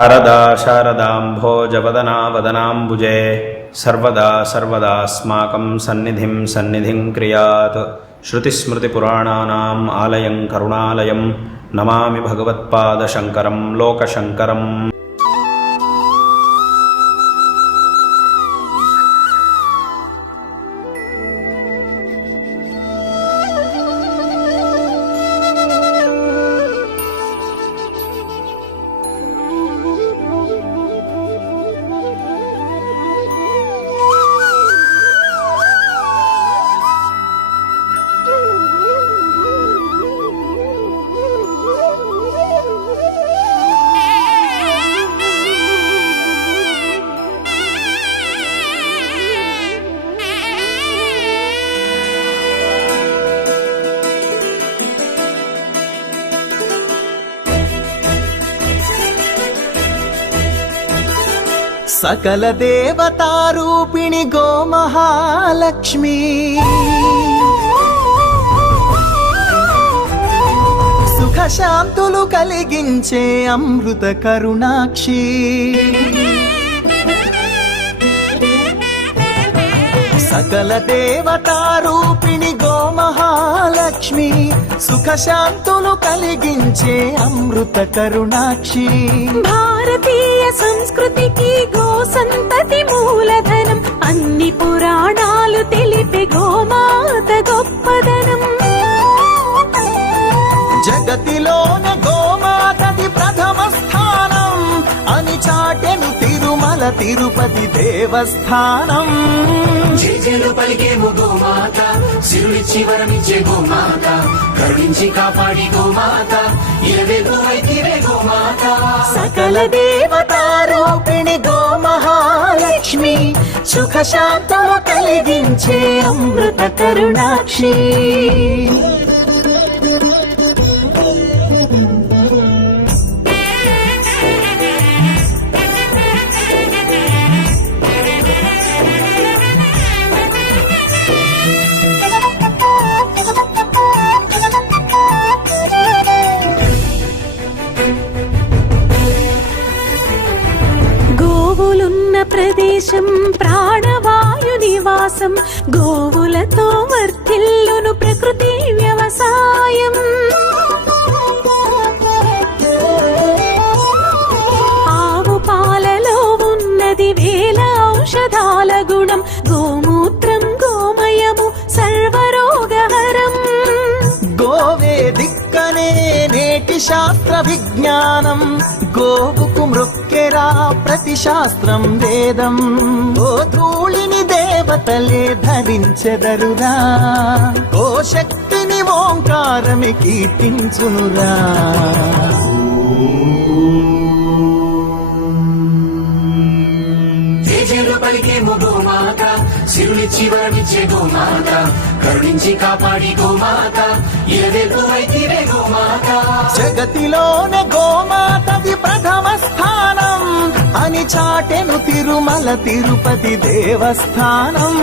శారదా శారదాంభోజవదనా వదనాంబుజే సర్వదా సర్వదాస్మాకం సన్నిధిం క్రియాత్. శృతిస్మృతిపురాణానాం ఆలయం కరుణాలయం నమామి భగవత్పాదశంకరం లోకశంకరం. సకల దేవతారూపిణి గోమహాలక్ష్మి, సుఖశాంతులు కలిగించే అమృత కరుణాక్షి. సకల దేవతారూపిణి గోమహాలక్ష్మి, సుఖశాంతులు కలిగించే అమృత కరుణాక్షి. భారతీయ సంస్కృతికి గో సంతతి మూలధనం, అన్ని పురాణాలు తెలిపే గోమాత గొప్పదనం. జగతిలోనే గోమాతది ప్రథమ స్థానం అని చాటెను తిరుమల తిరుపతి దేవస్థానం. జేజేలు పలికేము గోమాత, సిరులిచ్చి వరమిచ్చే గోమాత, కరుణించి కాపాడి గోమాత, ఇలవేలు వైతివే గోమాత. సకల దేవతారూపిణి గోమహాలక్ష్మి, సుఖశాంతము కలిగించే అమృత కరుణాక్షి. గోవులున్న ప్రదేశం ప్రాణవాయు నివాసం, గోవులతో వర్ధిల్లును ప్రకృతి వ్యవసాయం. ఆవు పాలలో ఉన్నది వేల ఔషధాల గుణం, గోమూత్రం గోమయము సర్వరోగహరం. గోవే దిక్కనే నేటి శాస్త్ర విజ్ఞానం, గోవుకు మృక్కెరా ప్రతి శాస్త్రం వేదం. గోధూళిని దేవతలే ధరించెదరురా, గోశక్తిని ఓంకారమి కీర్తించునురా. జేజేలు పలికేము గోమాత, సిరులిచ్చి వరమిచ్చే గోమాత, కరుణించి కాపాడి గోమాత, ఇలవేలు వైతివే గోమాత. జగతిలోనే గోమాతది ప్రథమ స్థానం అని చాటెను తిరుమల తిరుపతి దేవస్థానం.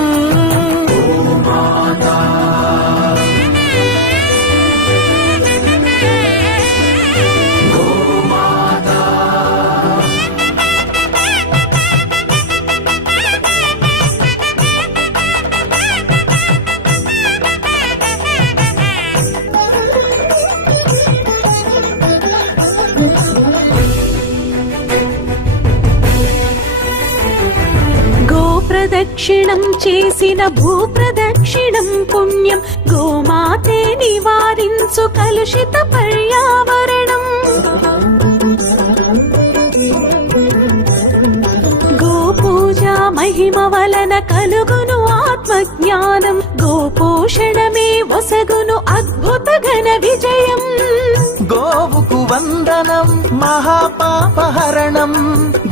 ప్రదక్షిణం చేసిన భూప్రదక్షిణం పుణ్యం, గోమాతే నివారించు కలుషిత పర్యావరణం. గోపూజ మహిమ వలన కలుగును ఆత్మజ్ఞానం, గోపోషణమే వసగును అద్భుత ఘన విజయం. గోవుకు వందనం మహాపాపహరణం,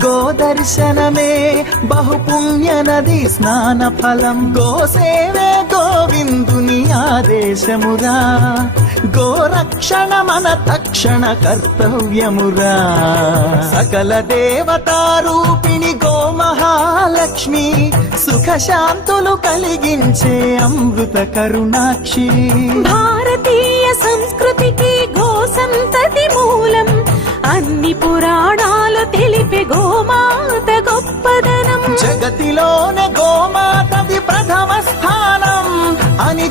గోదర్శనమే బహుపుణ్య నది స్నాన ఫలం. గోసేవే గోవిందుని ఆదేశమురా, గోరక్షణ మన తక్షణ కర్తవ్యమురా. సకల దేవతారూపిణి గోమహాలక్ష్మి, సుఖశాంతులు కలిగించే అమృత కరుణాక్షి. భారతీయ సంస్కృతికి గో సంతతి మూలం, అన్ని పురాణాలు తెలిపే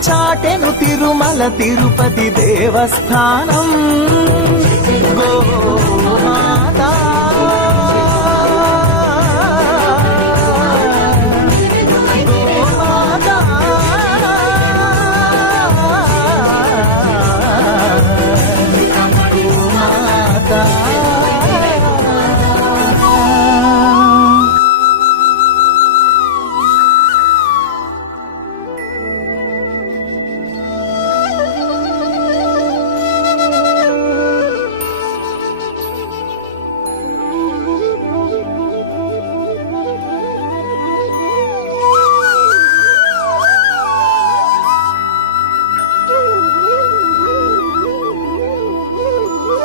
చాటెను తిరుమల తిరుపతి దేవస్థానం